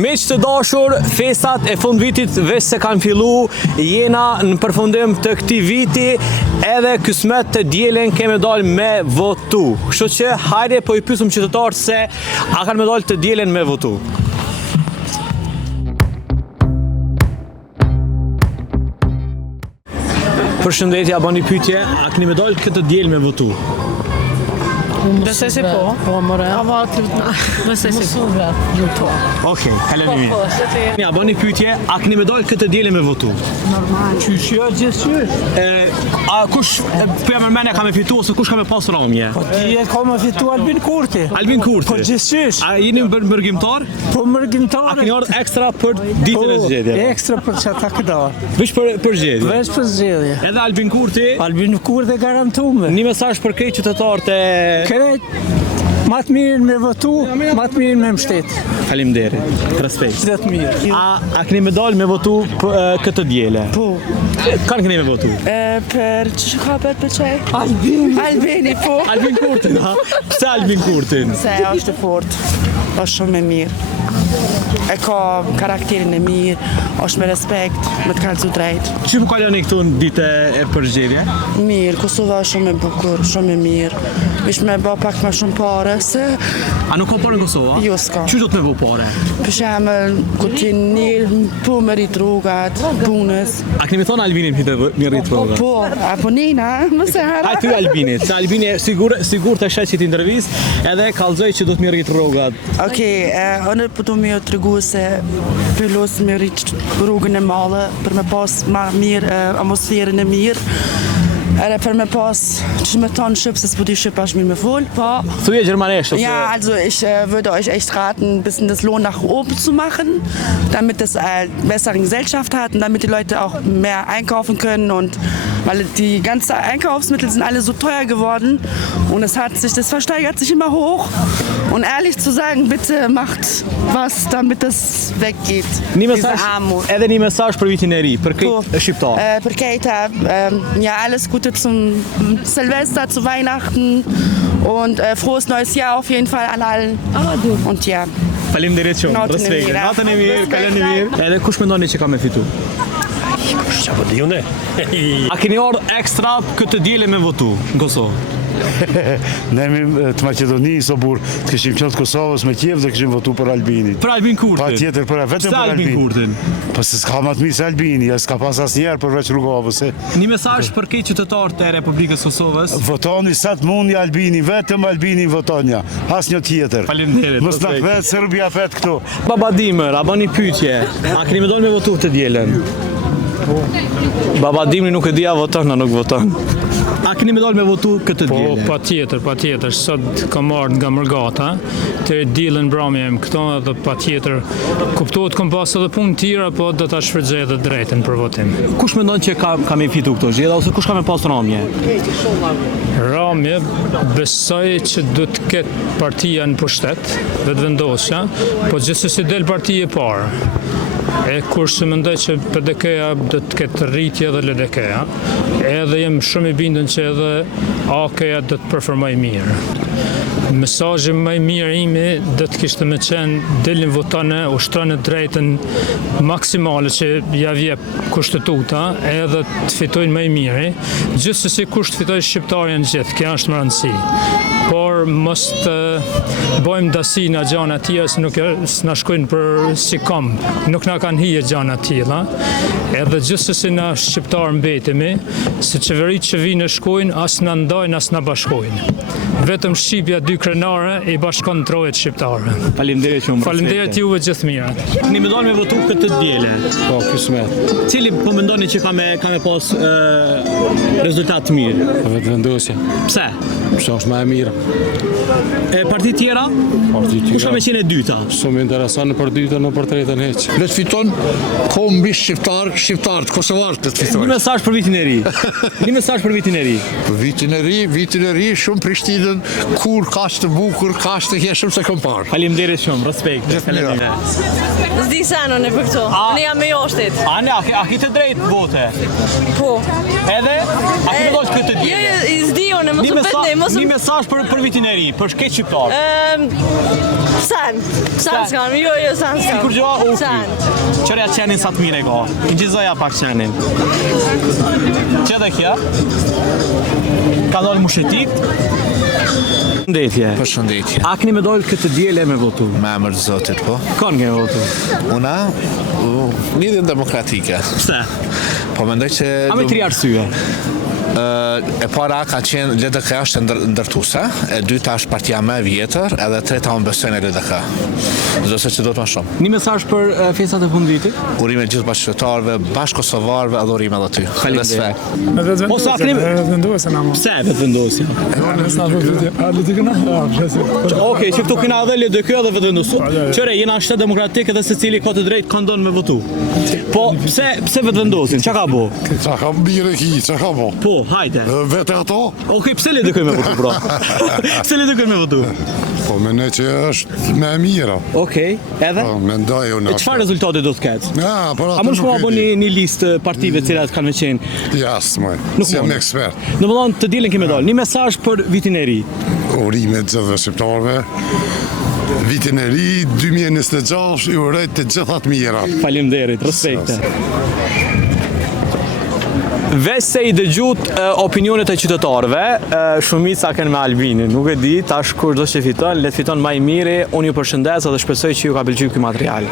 Miq të dashur, festat e fundvitit veç se kanë fillu, jena në përfundim të këtij viti, edhe kismet të dielën kemi dalë me votu. Kështu që hajde po i pyesim qytetarët se a kanë me dalë të dielën me votu. Përshëndetje, a bani pyetje, a keni me dalë këtë dielë me votu? Besoj se po. Po, more. Besoj se po. Okej, kaloni mirë. Ja, bani pyetje, a keni me dalë këtë dielë me votu? Normal. Qysh jo gjithçysh. A kush po jam Armenia ka me fitu ose kush ka me pas ramje? Po ti ka me fitu Albin Kurti. Albin Kurti. Po gjithçysh. A jeni mërgjimtar? Po mërgjimtar. A keni ardhur ekstra për ditën e zgjedhjeve? Ekstra për çata këto. Veç për zgjedhje. Veç për zgjedhje. Edhe Albin Kurti. Albin Kurti garantuar. Një mesazh për këtë qytetarët e Krejt, ma të mirën me votu, ma të mirën me mbështet. Faleminderit. Respekt. Dhe të mirë. A keni me dalë me votu këtë diele? Po. Kanë keni me votu? Per që ka për çaj? Albini, po. Albin Kurtin, ha? Pse Albin Kurtin? Se është fort, është shumë e mirë. E ka karakterin e mirë, është me respekt, me të kalëzu drejt. Që më kaloni këtu në ditë e përzgjedhje? Mirë, Kosova është shumë e bukur, shumë e mirë. Ish me bë pak më shumë pare, se... A nuk ka parë në Kosova? Jo, s'ka. Që do të me bë pare? Për shemëll, ku ti njërë, po me rritë rrugat, punës. A keni me thonë Albinin që të më rritë rrugat? Po, apo nina, më se hara. A ty Albinit, se Albini sigur të shet që t'intervist edhe kallëzoj që do të më rritë rrugat. Okej, unë po të më të regu se fillos me rritë rrugën e madhe për me pas ma mirë atmosferën e mirë. Edhe për me pas që me tonë Shqip, se s'po di Shqip ashtë mirë me full, po... Thuje Germanische? Ja, also ich würde euch echt raten, ein bisschen das Lohn nach oben zu machen, damit es eine bessere Gesellschaft hat und damit die Leute auch mehr einkaufen können und weil die ganzen Einkaufsmittel sind alle so teuer geworden und das versteigert sich immer hoch und ehrlich zu sagen, bitte macht was, damit das weggeht, diese Armut. Edhe një mesazh për vitin e ri, për këtë shqiptar. Për këtë, ja, alles Gute zum Silvester, zu Weihnachten und frohes neues Jahr auf jeden Fall an allen. Und ja. Faleminderit shumë. Respekt. Natën e mirë, kaloni mirë. Edhe kush mendoni që ka me fitu? Kush çapo di unë? A keni ardhur ekstra këtë dielë me votu në Kosovë? Ne jemi të Maqedonisë, o burr, të kishim qenë të Kosovës me Kiev dhe kishim votu për Albinin. Për Albin Kurtin? Patjetër, vetëm për Albin Kurtin? Po se s'ka më të mirë se Albini, s'ka pas asnjëherë përveç Rrugovës. Një mesazh për këtë qytetarët e Republikës Kosovës. Votoni sa të mundi Albini, vetëm Albini votonja, asnjë tjetër. Faleminderit. Mos na kthehet Serbia fet këtu. Baba Dimër, a bani pyetje? A keni me dalë me votu të dielën? Baba Dimri nuk e dia voton, nuk voton. A keni me dalë me votu këtë dielë? Po, patjetër. Sot kam ardhur nga Mërgata, të dielën mbrëmje këto edhe patjetër kuptohet kam pas edhe punë tjera, po do ta shfrytëzoj edhe drejtën për votim. Kush mendon që ka me fitu këto zgjedhje ose kush ka me pas ramje? Ramje besoj që do të ketë partia në pushtet, vetëvendosja, po gjithsesi del partia e parë. Kurse mendoj që PDK-ja do të ketë rritje dhe LDK-ja, edhe jem shumë i bindën që edhe AK-ja do të performoj mirë. Mesazhi më i mirë imi do të kishte me qenë dilin votone, ushtroni drejtën maksimale që ja vjep kushtetuta edhe të fitojnë më i miri. Gjithsesi kush të fitojë shqiptarë në gjithë, kjo është më rëndësi. Por mos të bojmë dasi nga gjana tilla se nuk na shkojnë për si kom, nuk na kanë hije gjana tilla. Edhe gjithsesi na shqiptarë mbetemi, se qeveritë që vinë shkojnë as na ndajnë as na bashkojnë. Vetëm Shqipja dy krenare i bashkon trojet shqiptare. Faleminderit shumë. Faleminderit juve gjithë mirat. Keni me dalë me votu këtë dielë? Po, kismet. Cili po mendoni që ka me pas rezultat të mirë? Vetëvendosja. Pse? Pse është më e mirë. Parti tjera? Kush ka me qenë e dyta? Shumë interesant në për dyta, në për tretën heq. Le të fiton kombi shqiptarët, kosovarët të Një fitojnë. mesazh për vitin e ri. Një mesazh për vitin e ri. Vitin e ri, shumë Prishtinën, kur kaq të bukur, kaq të heshëm se kam parë. Faleminderit shumë, respekt. Gjithë S'di se anë në për këtu. Unë jam me joshtit. Ane, a ki të drejt vote? Po. Edhe? A ki me dojtë këtë Jo, djele? i s'di unë, mos u betnej, mos u... Një mesazh për vitin e ri, për shkeq shqiptar. San s'kam, jo, san s'kam. Kur gjoa, u San. Qërja qenin sa të mire ka. Në gjithëzoja pak qenin. Që dhe kja? Ka dollë mushetit? Ndetje. Përshëndetje. A keni me dollë këtë djele me votu? Me emër të Zotit, po. Kanë keni votu? Una, Lidhjen Demokratike. Pse? Po mendoj që... A me 3 arsye? E para ka qenë LDK është ndërtuese, e dyta është partia më e vjetër, edhe e treta unë besoj në LDK. Zose që do të më shumë. Një mesazh për festat e fundvitit? Urime gjithë bashkëqytetarëve, bashkosovarëve, edhe urime edhe ty. Edhe sve. Po sa keni Vendosën ama. Pse vetëvendosja? Okej, që këtu kena edhe LDK edhe vetëvendosu. Qëre, jena shtetë demokratik edhe secili ka të drejtë kandon me votu. Po, pse vetëvendosin? Çka ka bo? Qa ka bire ki, qa ka bo? Po, hajde. Vete ato? Okej, pse LDK me votu, bro? Pse LDK me votu? Po mene që është me mira. Okej, edhe? Po, me ndaj unë E çfarë rezultate do të ketë? Ja, por A atë mund shkoma nuk bo e di. një listë partive të cilat kanë me qenë? Jasë, moj. Nuk Si jam mund. ekspert. Në mëllon të dilen keme dalë. Një mesazh për vitin e ri. Urime të gjithëve shqiptarve. Vitin e ri, 2026, i urejt të gjithat mira. Faleminderit, respekte. Veç se i dëgjut opinionet e qytetarëve, shumica kanë me Albinin. Nuk e di, tash kur do që fiton, le të fiton më i miri. Unë ju përshëndes dhe shpresoj që ju ka pëlqyer ky material.